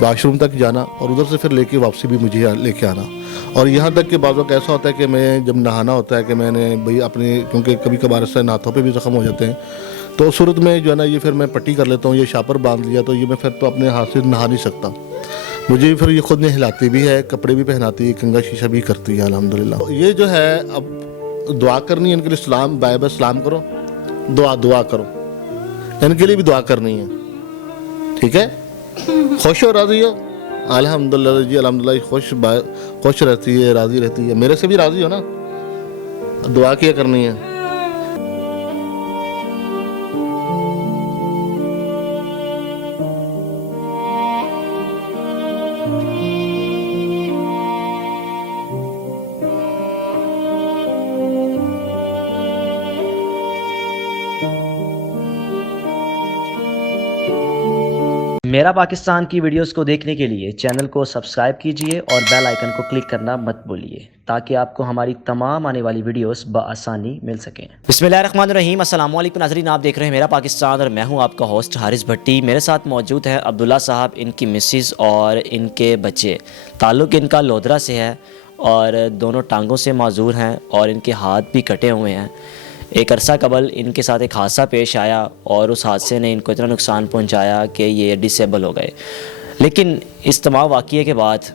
Wash room تک جانا اور ادھر سے پھر لے کے واپسی بھی مجھے لے کے آنا. اور یہاں تک کہ بعض وقت ایسا ہوتا ہے کہ میں جب نہانا ہوتا ہے کہ میں نے بھئی اپنے، کیونکہ کبھی کبھار سے ہاتھوں پہ بھی زخم ہو جاتے ہیں، تو اس صورت میں جو ہے نا یہ پھر میں پٹی کر لیتا ہوں، یہ شاپر باندھ لیا تو یہ میں پھر تو اپنے ہاتھ سے نہا نہیں سکتا. مجھے پھر یہ خود نہلاتی بھی ہے، کپڑے بھی پہناتی ہے، کنگھا شیشہ بھی کرتی ہے الحمدللہ. یہ جو ہے اب دعا کرنی ہے ان کے لیے، سلام بائے بائے سلام کرو، دعا کرو، ان کے لیے بھی دعا کرنی ہے. ٹھیک ہے، خوش ہو راضی ہو الحمدللہ جی، الحمدللہ خوش رہتی ہے، راضی رہتی ہے، میرے سے بھی راضی ہو نا، دعا کیا کرنی ہے. میرا پاکستان کی ویڈیوز کو دیکھنے کے لیے چینل کو سبسکرائب کیجئے اور بیل آئیکن کو کلک کرنا مت بھولیے تاکہ آپ کو ہماری تمام آنے والی ویڈیوز بآسانی مل سکیں. بسم اللہ الرحمن الرحیم. السلام علیکم ناظرین، آپ دیکھ رہے ہیں میرا پاکستان اور میں ہوں آپ کا ہوسٹ حارث بھٹی. میرے ساتھ موجود ہے عبداللہ صاحب، ان کی مسز اور ان کے بچے. تعلق ان کا لودھرا سے ہے اور دونوں ٹانگوں سے معذور ہیں اور ان کے ہاتھ بھی کٹے ہوئے ہیں. ایک عرصہ قبل ان کے ساتھ ایک حادثہ پیش آیا اور اس حادثے نے ان کو اتنا نقصان پہنچایا کہ یہ ڈسیبل ہو گئے. لیکن اس تمام واقعے کے بعد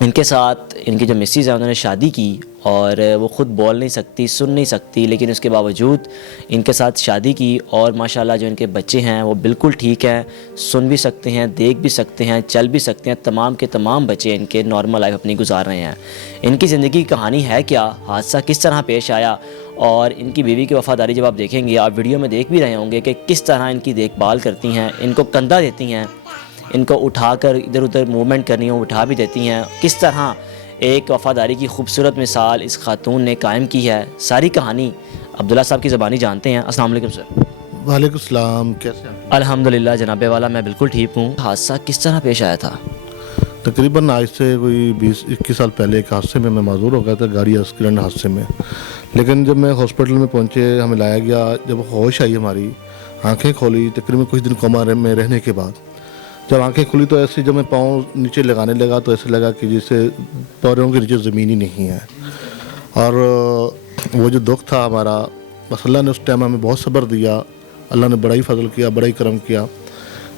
ان کے ساتھ ان کی جو مسز ہیں انہوں نے شادی کی اور وہ خود بول نہیں سکتی، سن نہیں سکتی، لیکن اس کے باوجود ان کے ساتھ شادی کی اور ماشاءاللہ جو ان کے بچے ہیں وہ بالکل ٹھیک ہیں، سن بھی سکتے ہیں، دیکھ بھی سکتے ہیں، چل بھی سکتے ہیں. تمام کے تمام بچے ان کے نارمل لائف اپنی گزار رہے ہیں. ان کی زندگی کی کہانی ہے کیا، حادثہ کس طرح پیش آیا، اور ان کی بیوی کی وفاداری جب آپ دیکھیں گے، آپ ویڈیو میں دیکھ بھی رہے ہوں گے کہ کس طرح ان کی دیکھ بھال کرتی ہیں، ان کو کندھا دیتی ہیں، ان کو اٹھا کر ادھر ادھر موومنٹ کرنی ہو اٹھا بھی دیتی ہیں. کس طرح ایک وفاداری کی خوبصورت مثال اس خاتون نے قائم کی ہے. ساری کہانی عبداللہ صاحب کی زبانی جانتے ہیں. السلام علیکم سر. وعلیکم السلام، کیسے ہیں؟ الحمدللہ جناب والا میں بالکل ٹھیک ہوں. حادثہ کس طرح پیش آیا تھا؟ تقریباً آج سے کوئی 20-21 سال پہلے ایک حادثے میں معذور ہو گیا تھا، گاڑی ایکسیڈنٹ حادثے میں. لیکن جب میں ہاسپٹل میں پہنچے، ہمیں لایا گیا، جب ہوش آئی، ہماری آنکھیں کھولی تقریباً کچھ دن کوما میں رہنے کے بعد، جب آنکھیں کھلی تو ایسے جب میں پاؤں نیچے لگانے لگا تو ایسے لگا کہ جیسے پیروں کے نیچے زمین ہی نہیں ہے. اور وہ جو دکھ تھا ہمارا، بس اللہ نے اس ٹائم ہمیں بہت صبر دیا، اللہ نے بڑا ہی فضل کیا، بڑا ہی کرم کیا.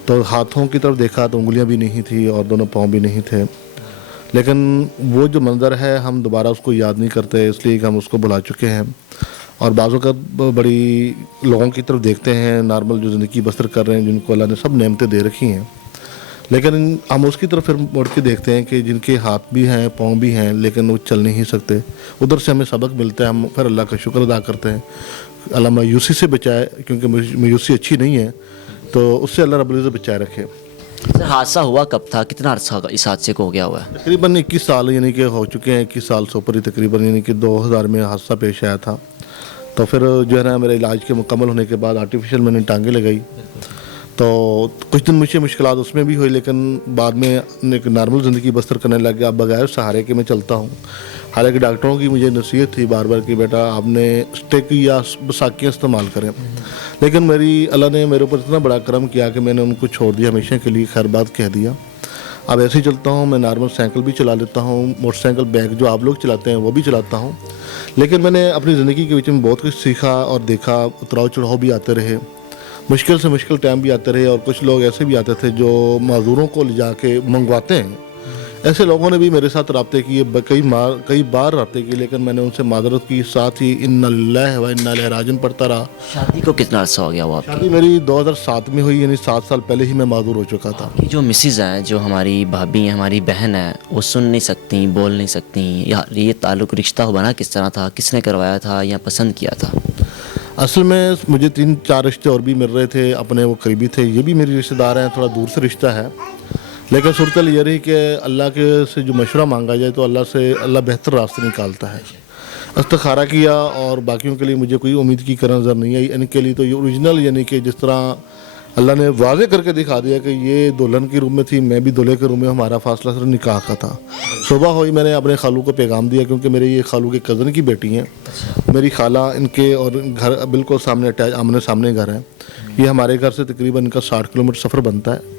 تو ہاتھوں کی طرف دیکھا تو انگلیاں بھی نہیں تھیں اور دونوں پاؤں بھی نہیں تھے. لیکن وہ جو منظر ہے ہم دوبارہ اس کو یاد نہیں کرتے، اس لیے کہ ہم اس کو بھلا چکے ہیں. اور بعض اوقات بڑی لوگوں کی طرف دیکھتے ہیں، نارمل جو زندگی بسر کر رہے ہیں، جن کو اللہ نے سب نعمتیں دے رکھی ہیں، لیکن ہم اس کی طرف پھر مڑ کے دیکھتے ہیں کہ جن کے ہاتھ بھی ہیں، پاؤں بھی ہیں، لیکن وہ چل نہیں سکتے. ادھر سے ہمیں سبق ملتا ہے، ہم پھر اللہ کا شکر ادا کرتے ہیں. اللہ مایوسی سے بچائے، کیونکہ مایوسی اچھی نہیں ہے، تو اس سے اللہ رب العزت بچائے رکھے. سر حادثہ ہوا کب تھا، کتنا عرصہ اس حادثے کو ہو گیا ہوا ہے؟ تقریباً 21 سال یعنی کہ ہو چکے ہیں، 21 سال سے اوپر ہی تقریباً، یعنی کہ 2000 میں حادثہ پیش آیا تھا. تو پھر جو ہے نا میرے علاج کے مکمل ہونے کے بعد آرٹیفیشل میں نے ٹانگیں لگائی، تو کچھ دن مجھے مشکلات اس میں بھی ہوئی، لیکن بعد میں ایک نارمل زندگی بسر کرنے لگ گیا. بغیر سہارے کے میں چلتا ہوں. حالانکہ ڈاکٹروں کی مجھے نصیحت تھی بار بار کہ بیٹا آپ نے اسٹیک یا بساکیاں استعمال کریں، لیکن اللہ نے میرے اوپر اتنا بڑا کرم کیا کہ میں نے ان کو چھوڑ دیا، ہمیشہ کے لیے خیر بات کہہ دیا. اب ایسے ہی چلتا ہوں. میں نارمل سائیکل بھی چلا لیتا ہوں، موٹر سائیکل بیک جو آپ لوگ چلاتے ہیں وہ بھی چلاتا ہوں. لیکن میں نے اپنی زندگی کے بیچ میں بہت کچھ سیکھا اور دیکھا. اتراؤ چڑھاؤ بھی آتے رہے، مشکل سے مشکل ٹائم بھی آتے رہے، اور کچھ لوگ ایسے بھی آتے تھے جو معذوروں کو لے جا کے منگواتے ہیں. ایسے لوگوں نے بھی میرے ساتھ رابطے کیے، کئی بار رابطے کیے، لیکن میں نے ان سے معذرت کی، ساتھ ہی انا للہ و انا الیہ راجعون پڑھتا رہا. شادی کو کتنا عرصہ ہو گیا ہوا آپ کی؟ شادی میری 2007 میں ہوئی، یعنی 7 سال پہلے ہی میں معذور ہو چکا تھا. یہ جو مسز ہیں، جو ہماری بھابھی ہیں، ہماری بہن ہیں، وہ سن نہیں سکتی، بول نہیں سکتی، یہ تعلق رشتہ بنا کس طرح تھا، کس نے کروایا تھا یا پسند کیا تھا؟ اصل میں مجھے 3-4 رشتے اور بھی مل رہے تھے، اپنے وہ قریبی تھے، یہ بھی میری رشتہ دار ہیں، تھوڑا دور سے رشتہ ہے. لیکن صورتحال یہ رہی کہ اللہ کے سے جو مشورہ مانگا جائے تو اللہ بہتر راستے نکالتا ہے. استخارہ کیا اور باقیوں کے لیے مجھے کوئی امید کی کرن نظر نہیں آئی. ان کے لیے تو یہ اوریجنل، یعنی کہ جس طرح اللہ نے واضح کر کے دکھا دیا کہ یہ دلہن کے روم میں تھی، میں بھی دولہے کے روم میں، ہمارا فاصلہ صرف نکاح کا تھا. صبح ہوئی میں نے اپنے خالو کو پیغام دیا، کیونکہ میرے یہ خالو کے کزن کی بیٹی ہیں. میری خالہ ان کے اور گھر بالکل سامنے اٹیچ، آمنے سامنے گھر ہے. یہ ہمارے گھر سے تقریباً ان کا 60 کلومیٹر سفر بنتا ہے.